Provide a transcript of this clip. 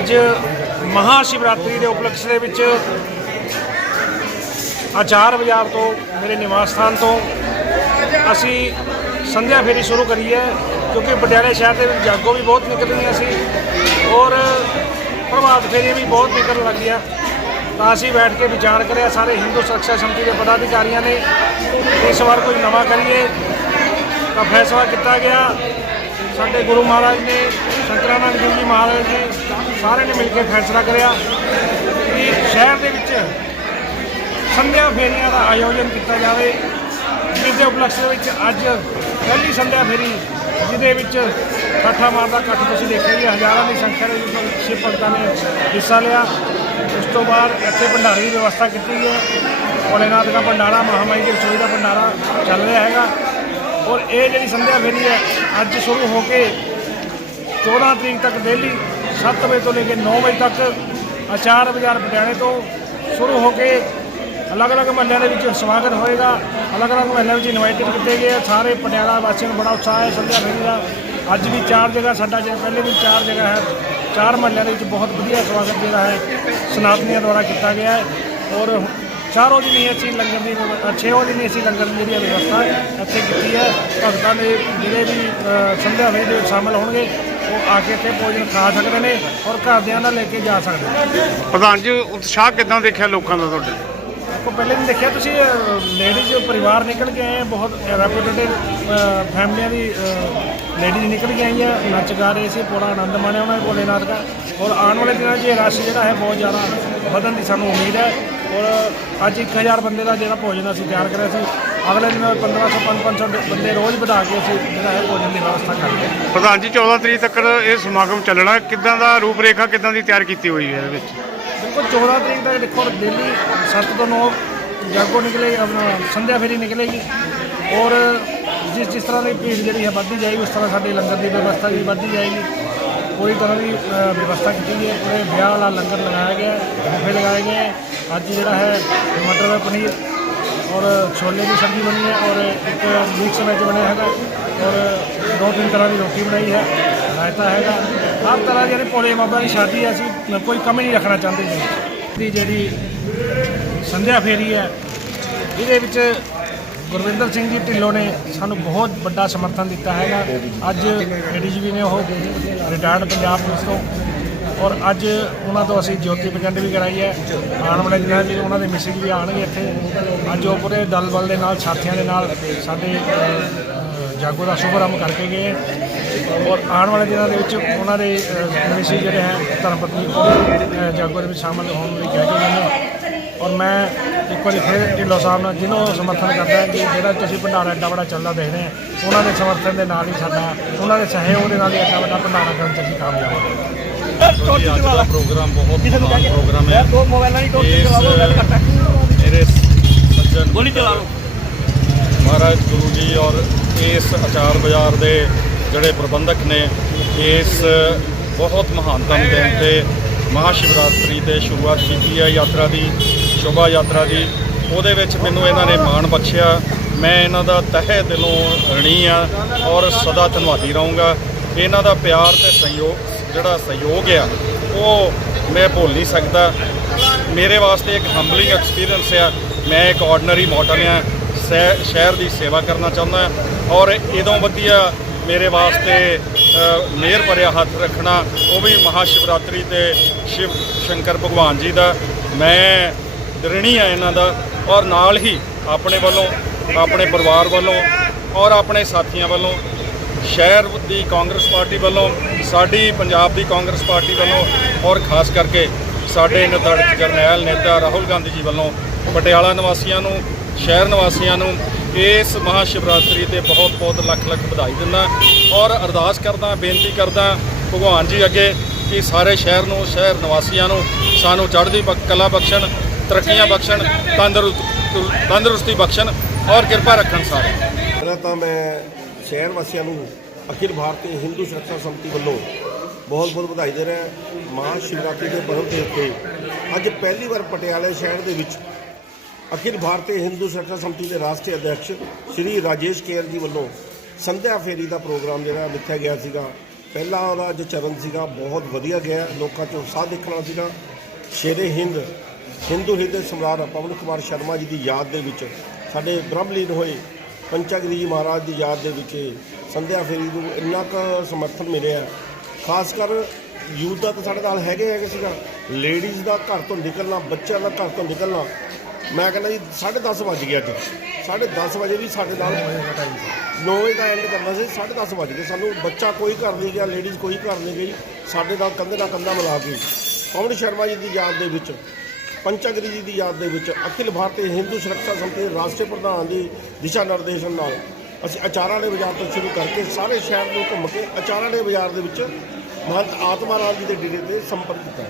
ਅੱਜ ਮਹਾ ਸ਼ਿਵਰਾਤਰੀ ਦੇ ਉਪਲਕਸ਼ ਦੇ ਵਿੱਚ ਆਚਾਰ ਬਾਜ਼ਾਰ ਤੋਂ, ਮੇਰੇ ਨਿਵਾਸ ਸਥਾਨ ਤੋਂ ਅਸੀਂ ਸੰਧਿਆ ਫੇਰੀ ਸ਼ੁਰੂ ਕਰੀ ਹੈ ਕਿਉਂਕਿ ਪਟਿਆਲੇ ਸ਼ਹਿਰ ਦੇ ਵਿੱਚ ਜਾਗੋ ਵੀ ਬਹੁਤ ਨਿਕਲਦੀਆਂ ਸੀ ਔਰ ਪ੍ਰਭਾਤ ਫੇਰੀ ਵੀ ਬਹੁਤ ਨਿਕਲਣ ਲੱਗੀਆਂ ਤਾਂ ਅਸੀਂ ਬੈਠ ਕੇ ਵਿਚਾਰ ਕਰਿਆ, ਸਾਰੇ ਹਿੰਦੂ ਸੁਰੱਖਿਆ ਸਮਿਤੀ ਦੇ ਪਦਾਧਿਕਾਰੀਆਂ ਨੇ ਇਸ ਵਾਰ ਕੋਈ ਨਵਾਂ ਕਰੀਏ। ਤਾਂ ਫੈਸਲਾ ਕੀਤਾ ਗਿਆ। ਸਾਡੇ ਗੁਰੂ ਮਹਾਰਾਜ ਨੇ, ਸ਼ੰਕਰਾਨੰਦ ਦੇਵ ਜੀ ਮਹਾਰਾਜ ਨੇ ਸਾਰਿਆਂ ਨੇ ਮਿਲ ਕੇ ਫੈਸਲਾ ਕਰਿਆ ਕਿ ਸ਼ਹਿਰ ਦੇ ਵਿੱਚ ਸੰਧਿਆ ਫੇਰੀਆਂ ਦਾ ਆਯੋਜਨ ਕੀਤਾ ਜਾਵੇ। ਜਿਸ ਦੇ ਉਪਲਕਸ਼ ਦੇ ਵਿੱਚ ਅੱਜ ਪਹਿਲੀ ਸੰਧਿਆ ਫੇਰੀ, ਜਿਹਦੇ ਵਿੱਚ ਠਾਠਾ ਮਾਰਦਾ ਇਕੱਠ ਤੁਸੀਂ ਦੇਖਿਆ ਜੀ, ਹਜ਼ਾਰਾਂ ਦੀ ਸੰਖਿਆ ਦੇ ਵਿੱਚ ਸ਼ਿਵ ਭਗਤਾਂ ਨੇ ਹਿੱਸਾ ਲਿਆ। ਉਸ ਤੋਂ ਬਾਅਦ ਇੱਥੇ ਭੰਡਾਰੇ ਦੀ ਵਿਵਸਥਾ ਕੀਤੀ ਹੈ। ਭੋਲੇਨਾਥ ਦਾ ਭੰਡਾਰਾ ਮਹਾਮਾਈ ਦੀ ਰਸੋਈ ਦਾ ਭੰਡਾਰਾ ਚੱਲ ਰਿਹਾ ਹੈਗਾ। ਔਰ ਇਹ ਜਿਹੜੀ ਸੰਧਿਆ ਫੇਰੀ ਹੈ, ਅੱਜ ਸ਼ੁਰੂ ਹੋ ਕੇ 14 ਤਰੀਕ ਤੱਕ ਡੇਲੀ 7 ਵਜੇ ਤੋਂ ਲੈ ਕੇ 9 ਵਜੇ ਤੱਕ ਆਚਾਰ ਬਾਜ਼ਾਰ ਪਟਿਆਲੇ ਤੋਂ ਸ਼ੁਰੂ ਹੋ ਕੇ ਅਲੱਗ-ਅਲੱਗ ਮਹੱਲਿਆਂ ਦੇ ਵਿੱਚ ਸਵਾਗਤ ਹੋਏਗਾ। ਅਲੱਗ-ਅਲੱਗ ਮਹੱਲਿਆਂ ਵਿੱਚ ਇਨਵਾਈਟਡ ਕੀਤੇ ਗਏ ਸਾਰੇ ਪਟਿਆਲਾ ਵਾਸੀਆਂ ਨੂੰ ਬੜਾ ਉਤਸ਼ਾਹ ਹੈ, ਸੰਧਿਆ ਫੇਰੀ ਦਾ। ਅੱਜ ਵੀ ਚਾਰ ਜਗ੍ਹਾ, ਸਾਡਾ ਜਿਹੜਾ ਪਹਿਲੇ ਵੀ ਚਾਰ ਜਗ੍ਹਾ ਹੈ, ਚਾਰ ਮਹੱਲਿਆਂ ਦੇ ਵਿੱਚ ਬਹੁਤ ਵਧੀਆ ਸਵਾਗਤ ਜਿਹੜਾ ਹੈ, ਸਨਾਤਨੀਆਂ ਦੁਆਰਾ ਕੀਤਾ ਗਿਆ ਹੈ। ਔਰ ਚਾਰੋਂ ਦਿਨ ਹੀ ਅਸੀਂ ਲੰਗਰ ਦੀ ਵਿਵ- ਛੇਵਾਂ ਦਿਨ ਹੀ ਅਸੀਂ ਲੰਗਰ ਦੀ ਜਿਹੜੀ ਵਿਵਸਥਾ ਇੱਥੇ ਕੀਤੀ ਹੈ ਭਗਤਾਂ ਦੇ ਜਿਹੜੇ ਵੀ ਸੰਧਿਆ ਵੇਲੇ ਦੇ ਸ਼ਾਮਲ ਹੋਣਗੇ ਉਹ ਆ ਕੇ ਇੱਥੇ ਭੋਜਨ ਖਾ ਸਕਦੇ ਨੇ ਔਰ ਘਰਦਿਆਂ ਨਾਲ ਲੈ ਕੇ ਜਾ ਸਕਦੇ ਨੇ। ਪ੍ਰਧਾਨ ਜੀ ਉਤਸ਼ਾਹ ਕਿਦਾਂ ਦੇਖਿਆ ਲੋਕਾਂ ਦਾ ਤੁਹਾਡੇ? ਆਪਾਂ ਪਹਿਲੇ ਦਿਨ ਦੇਖਿਆ ਤੁਸੀਂ ਲੇਡੀਜ਼ ਪਰਿਵਾਰ ਨਿਕਲ ਕੇ ਆਏ ਬਹੁਤ ਰੈਪੂਟੇਟਿਵ ਫੈਮਲੀਆਂ ਦੀ ਲੇਡੀਜ਼ ਨਿਕਲ ਕੇ ਆਈਆਂ ਨੱਚ ਗਾ ਰਹੇ ਸੀ ਪੂਰਾ ਆਨੰਦ ਮਾਣਿਆ ਉਹਨਾਂ ਨੇ ਭੋਲੇਨਾਥ ਦਾ। ਔਰ ਆਉਣ ਵਾਲੇ ਦਿਨਾਂ 'ਚ ਇਹ ਰਸ਼ ਜਿਹੜਾ ਹੈ ਬਹੁਤ ਜ਼ਿਆਦਾ ਵਧਣ ਦੀ ਸਾਨੂੰ ਉਮੀਦ ਹੈ। ਔਰ ਅੱਜ 1000 ਬੰਦੇ ਦਾ ਜਿਹੜਾ ਭੋਜਨ ਅਸੀਂ ਤਿਆਰ ਕਰਿਆ ਸੀ ਅਗਲੇ ਦਿਨ 1500 500 ਬੰਦੇ ਰੋਜ਼ ਵਧਾ ਕੇ ਅਸੀਂ ਜਿਹੜਾ ਹੈ ਭੋਜਨ ਦੀ ਵਿਵਸਥਾ ਕਰਦੇ ਹਾਂ। ਪ੍ਰਧਾਨ ਜੀ 14 ਤਰੀਕ ਤੱਕ ਇਹ ਸਮਾਗਮ ਚੱਲਣਾ ਕਿਦਾਂ ਦਾ ਰੂਪ ਰੇਖਾ ਕਿਦਾਂ ਦੀ ਤਿਆਰ ਕੀਤੀ ਹੋਈ ਹੈ ਇਹਦੇ ਵਿੱਚ? ਬਿਲਕੁਲ 14 ਤਰੀਕ ਤੱਕ ਦੇਖੋ ਡੇਲੀ 7 ਤੋਂ 9 ਜਾਗੋ ਨਿਕਲੇ ਆਪਣਾ ਸੰਧਿਆ ਫੇਰੀ ਨਿਕਲੇਗੀ ਔਰ ਜਿਸ ਜਿਸ ਤਰ੍ਹਾਂ ਦੀ ਭੀੜ ਜਿਹੜੀ ਹੈ ਵੱਧਦੀ ਜਾਏਗੀ ਉਸ ਤਰ੍ਹਾਂ ਸਾਡੀ ਲੰਗਰ ਦੀ ਵਿਵਸਥਾ ਵੀ ਵੱਧਦੀ ਜਾਏਗੀ। ਕੋਈ ਤਰ੍ਹਾਂ ਦੀ ਵਿਵਸਥਾ ਕੀਤੀ ਗਈ ਹੈ, ਪੂਰੇ ਵਿਆਹ ਵਾਲਾ ਲੰਗਰ ਲਗਾਇਆ ਗਿਆ ਹੈ, ਬੁਫੇ ਲਗਾਏ ਗਏ ਅੱਜ ਜਿਹੜਾ ਹੈ, ਮਟਰ ਦਾ ਪਨੀਰ ਔਰ ਛੋਲੇ ਦੀ ਸਬਜ਼ੀ ਬਣੀ ਹੈ ਔਰ ਇੱਕ ਮਿਕਸ ਵੈਜ ਬਣਿਆ ਹੈਗਾ ਔਰ ਦੋ ਤਿੰਨ ਤਰ੍ਹਾਂ ਦੀ ਰੋਟੀ ਬਣਾਈ ਹੈ, ਰਾਇਤਾ ਹੈਗਾ। ਹਰ ਤਰ੍ਹਾਂ ਦੀ ਜਿਹੜੀ ਭੋਲੇ ਬਾਬਾ ਦੀ ਸ਼ਾਦੀ ਹੈ, ਅਸੀਂ ਕੋਈ ਕਮੀ ਨਹੀਂ ਰੱਖਣਾ ਚਾਹੁੰਦੇ ਜੀ। ਦੀ ਜਿਹੜੀ ਸੰਧਿਆ ਫੇਰੀ ਹੈ, ਇਹਦੇ ਵਿੱਚ ਗੁਰਵਿੰਦਰ ਸਿੰਘ ਜੀ ਢਿੱਲੋਂ ਨੇ ਸਾਨੂੰ ਬਹੁਤ ਵੱਡਾ ਸਮਰਥਨ ਦਿੱਤਾ ਹੈਗਾ। ਅੱਜ ਏਡੀਜੀਪੀ ਨੇ ਉਹ ਰਿਟਾਇਰਡ ਪੰਜਾਬ ਪੁਲਿਸ ਤੋਂ ਔਰ ਅੱਜ ਉਹਨਾਂ ਤੋਂ ਅਸੀਂ ਜੋਤੀ ਪ੍ਰਗਟ ਵੀ ਕਰਾਈ ਹੈ। ਆਉਣ ਵਾਲੇ ਦਿਨਾਂ 'ਚ ਉਹਨਾਂ ਦੇ ਮੈਸੇਜ ਵੀ ਆਉਣਗੇ ਇੱਥੇ। ਅੱਜ ਉਹ ਪੂਰੇ ਦਲ ਬਲ ਦੇ ਨਾਲ, ਸਾਥੀਆਂ ਦੇ ਨਾਲ ਸਾਡੇ ਜਾਗੋ ਦਾ ਸ਼ੁਭਾਰੰਭ ਕਰਕੇ ਗਏ ਹੈ। ਔਰ ਆਉਣ ਵਾਲੇ ਦਿਨਾਂ ਦੇ ਵਿੱਚ ਉਹਨਾਂ ਦੇ ਮੈਸੇਜ ਜਿਹੜੇ ਹੈ, ਧਰਮਪਤਨੀ ਜਾਗੋ ਦੇ ਵਿੱਚ ਸ਼ਾਮਲ ਹੋਣ ਲਈ ਕਹਿ ਕੇ ਗਏ ਔਰ ਮੈਂ ਇੱਕ ਵਾਰੀ ਫਿਰ ਢਿੱਲੋਂ ਸਾਹਿਬ ਨਾਲ ਜਿਹਨੂੰ ਸਮਰਥਨ ਕਰਦਾ ਹੈ ਕਿ ਜਿਹੜਾ ਤੁਸੀਂ ਭੰਡਾਰਾ ਐਡਾ ਵੱਡਾ ਚੱਲਦਾ ਦੇਖਦੇ ਆ ਉਹਨਾਂ ਦੇ ਸਮਰਥਨ ਦੇ ਨਾਲ ਹੀ ਸਾਡਾ ਉਹਨਾਂ ਦੇ ਸਹਿਯੋਗ ਦੇ ਨਾਲ ਹੀ ਐਡਾ ਵੱਡਾ ਭੰਡਾਰਾ ਕਰਨ 'ਚ ਅਸੀਂ ਕਾਮਯਾਬ ਅੱਜ ਦਾ ਪ੍ਰੋਗਰਾਮ ਬਹੁਤ ਮਹਾਨ ਪ੍ਰੋਗਰਾਮ ਹੈ। ਦੋ ਮੋਬਾਈਲਾਂ ਦੀ ਇਸ ਮੇਰੇ ਸੱਜਣ ਗੋਲੀ ਚਲਾ ਲਓ। ਮਹਾਰਾਜ ਗੁਰੂ ਜੀ ਔਰ ਇਸ ਅਚਾਰ ਬਾਜ਼ਾਰ ਦੇ ਜਿਹੜੇ ਪ੍ਰਬੰਧਕ ਨੇ ਇਸ ਬਹੁਤ ਮਹਾਨਤਮ ਦਿਨ ਤੇ ਮਹਾਸ਼ਿਵਰਾਤਰੀ ਤੇ ਸ਼ੁਰੂਆਤ ਕੀਤੀ ਹੈ ਯਾਤਰਾ ਦੀ। ਸ਼ੋਭਾ ਯਾਤਰਾ ਦੀ ਉਹਦੇ ਵਿੱਚ ਮੈਨੂੰ ਇਹਨਾਂ ਨੇ ਮਾਣ ਬਖਸ਼ਿਆ। ਮੈਂ ਇਹਨਾਂ ਦਾ ਤਹਿ ਦਿਲੋਂ ਰਣੀ ਆ ਔਰ ਸਦਾ ਧੰਨਵਾਦੀ ਰਹੂੰਗਾ। ਇਹਨਾਂ ਦਾ ਪਿਆਰ ਤੇ ਸਹਿਯੋਗ ਜਿਹੜਾ ਸਹਿਯੋਗ ਆ ਉਹ ਮੈਂ ਭੁੱਲ ਨਹੀਂ ਸਕਦਾ। ਮੇਰੇ ਵਾਸਤੇ ਇੱਕ ਹੰਬਲਿੰਗ ਐਕਸਪੀਰੀਅੰਸ ਆ। ਮੈਂ ਇੱਕ ਆਰਡੀਨਰੀ ਮਾਡਲ ਆ। ਸ਼ਹਿ- ਸ਼ਹਿਰ ਦੀ ਸੇਵਾ ਕਰਨਾ ਚਾਹੁੰਦਾ ਔਰ ਇਦੋਂ ਵਧੀਆ ਮੇਰੇ ਵਾਸਤੇ ਅ, ਭਰਿਆ ਹੱਥ ਰੱਖਣਾ ਉਹ ਵੀ ਮਹਾਸ਼ਿਵਰਾਤਰੀ ਤੇ ਸ਼ਿਵ ਸ਼ੰਕਰ ਭਗਵਾਨ ਜੀ ਦਾ। ਮੈਂ ਰਿਣੀ ਆ ਇਹਨਾਂ ਦਾ ਔਰ ਨਾਲ ਹੀ ਆਪਣੇ ਵੱਲੋਂ, ਆਪਣੇ ਪਰਿਵਾਰ ਵੱਲੋਂ ਔਰ ਆਪਣੇ ਸਾਥੀਆਂ ਵੱਲੋਂ, ਸ਼ਹਿਰ ਦੀ ਕਾਂਗਰਸ ਪਾਰਟੀ ਵੱਲੋਂ, ਸਾਡੀ ਪੰਜਾਬ ਦੀ ਕਾਂਗਰਸ ਪਾਰਟੀ ਵੱਲੋਂ ਔਰ ਖਾਸ ਕਰਕੇ ਸਾਡੇ ਨਿਰਦੜਕ ਜਰਨੈਲ ਨੇਤਾ ਰਾਹੁਲ ਗਾਂਧੀ ਜੀ ਵੱਲੋਂ ਪਟਿਆਲਾ ਨਿਵਾਸੀਆਂ ਨੂੰ, ਸ਼ਹਿਰ ਨਿਵਾਸੀਆਂ ਨੂੰ ਇਸ ਮਹਾਸ਼ਿਵਰਾਤਰੀ ਤੇ ਬਹੁਤ-ਬਹੁਤ ਲੱਖ-ਲੱਖ ਵਧਾਈ ਦਿੰਦਾ ਔਰ ਅਰਦਾਸ ਕਰਦਾ, ਬੇਨਤੀ ਕਰਦਾ ਭਗਵਾਨ ਜੀ ਅੱਗੇ ਕਿ ਸਾਰੇ ਸ਼ਹਿਰ ਨੂੰ, ਸ਼ਹਿਰ ਨਿਵਾਸੀਆਂ ਨੂੰ ਸਾਨੂੰ ਚੜ੍ਹਦੀ ਬਖ- ਕਲਾ ਬਖਸ਼ਣ ਤਰੱਕੀਆਂ ਬਖਸ਼ਣ, ਤੰਦਰੁਸਤ, ਤੰਦਰੁਸਤੀ ਬਖਸ਼ਣ ਔਰ ਕਿਰਪਾ ਰੱਖਣ ਸਾਰੇ। ਪਹਿਲਾਂ ਤਾਂ ਮੈਂ ਸ਼ਹਿਰ ਵਾਸੀਆਂ ਨੂੰ ਅਖਿਲ ਭਾਰਤੀ ਹਿੰਦੂ ਸੁਰੱਖਿਆ ਸੰਮਤੀ ਵੱਲੋਂ ਬਹੁਤ ਬਹੁਤ ਵਧਾਈ ਦੇ ਰਿਹਾ। ਮਹਾ ਸ਼ਿਵਰਾਤਰੀ ਦੇ ਪਰਵ ਦੇ ਉੱਤੇ ਅੱਜ ਪਹਿਲੀ ਵਾਰ ਪਟਿਆਲੇ ਸ਼ਹਿਰ ਦੇ ਵਿੱਚ ਅਖਿਲ ਭਾਰਤੀ ਹਿੰਦੂ ਸੁਰੱਖਿਆ ਸੰਮਤੀ ਦੇ ਰਾਸ਼ਟਰੀ ਅਧਿਕਸ਼ ਸ਼੍ਰੀ ਰਾਜੇਸ਼ ਕੇਰ ਜੀ ਵੱਲੋਂ ਸੰਧਿਆ ਫੇਰੀ ਦਾ ਪ੍ਰੋਗਰਾਮ ਜਿਹੜਾ ਮਿੱਥਿਆ ਗਿਆ ਸੀਗਾ। ਪਹਿਲਾ ਉਹਦਾ ਜੋ ਚਰਨ ਸੀਗਾ, ਬਹੁਤ ਵਧੀਆ ਗਿਆ, ਲੋਕਾਂ 'ਚ ਉਤਸ਼ਾਹ ਦੇਖਣਾ ਸੀਗਾ। ਸ਼ੇਰੇ ਹਿੰਦ ਹਿੰਦੂ ਹਿਰਦੇ ਸਮਰਾਟ ਪਵਨ ਕੁਮਾਰ ਸ਼ਰਮਾ ਜੀ ਦੀ ਯਾਦ ਦੇ ਵਿੱਚ, ਸਾਡੇ ਬ੍ਰਹਮਲੀਨ ਹੋਏ ਪੰਚਗਰੀ ਜੀ ਮਹਾਰਾਜ ਦੀ ਯਾਦ ਦੇ ਵਿੱਚ ਸੰਧਿਆ ਫੇਰੀ ਨੂੰ ਇੰਨਾ ਕੁ ਸਮਰਥਨ ਮਿਲਿਆ। ਖਾਸ ਕਰ ਯੂਥ ਦਾ ਤਾਂ ਸਾਡੇ ਨਾਲ ਹੈਗੇ ਹੈਗੇ ਸੀਗਾ। ਲੇਡੀਜ਼ ਦਾ ਘਰ ਤੋਂ ਨਿਕਲਣਾ, ਬੱਚਿਆਂ ਦਾ ਘਰ ਤੋਂ ਨਿਕਲਣਾ, ਮੈਂ ਕਹਿੰਦਾ ਜੀ 10:30 ਵੱਜ ਗਿਆ ਅੱਜ। 10:30 ਵਜੇ ਵੀ ਸਾਡੇ ਨਾਲ 9 ਵਜੇ ਦਾ ਐਂਡ ਕਰਨਾ ਸੀ 10:30 ਵੱਜ ਗਏ। ਸਾਨੂੰ ਬੱਚਾ ਕੋਈ ਘਰ ਨਹੀਂ ਗਿਆ, ਲੇਡੀਜ਼ ਕੋਈ ਘਰ ਨਹੀਂ ਗਈ। ਸਾਡੇ ਨਾਲ ਕੰਧੇ ਨਾਲ ਕੰਧਾ ਮਿਲਾ ਕੇ ਪਵਨ ਸ਼ਰਮਾ ਜੀ ਦੀ ਯਾਦ ਦੇ ਵਿੱਚ ਪੰਚਾਗਰੀ ਜੀ ਦੀ ਯਾਦ ਦੇ ਵਿੱਚ ਅਖਿਲ ਭਾਰਤੀ ਹਿੰਦੂ ਸੁਰੱਖਿਆ ਸੰਮਤੀ ਦੇ ਰਾਸ਼ਟਰੀ ਪ੍ਰਧਾਨ ਦੀ ਦਿਸ਼ਾ ਨਿਰਦੇਸ਼ਨ ਨਾਲ ਅਸੀਂ ਅਚਾਰਾਂ ਦੇ ਬਾਜ਼ਾਰ ਤੋਂ ਸ਼ੁਰੂ ਕਰਕੇ ਸਾਰੇ ਸ਼ਹਿਰ ਨੂੰ ਘੁੰਮ ਕੇ ਅਚਾਰਾਂ ਦੇ ਬਾਜ਼ਾਰ ਦੇ ਵਿੱਚ ਮਹੰਤ ਆਤਮਾ ਰਾਮ ਜੀ ਦੇ ਡੇਰੇ ਤੇ ਸੰਪਰਕ ਕੀਤਾ।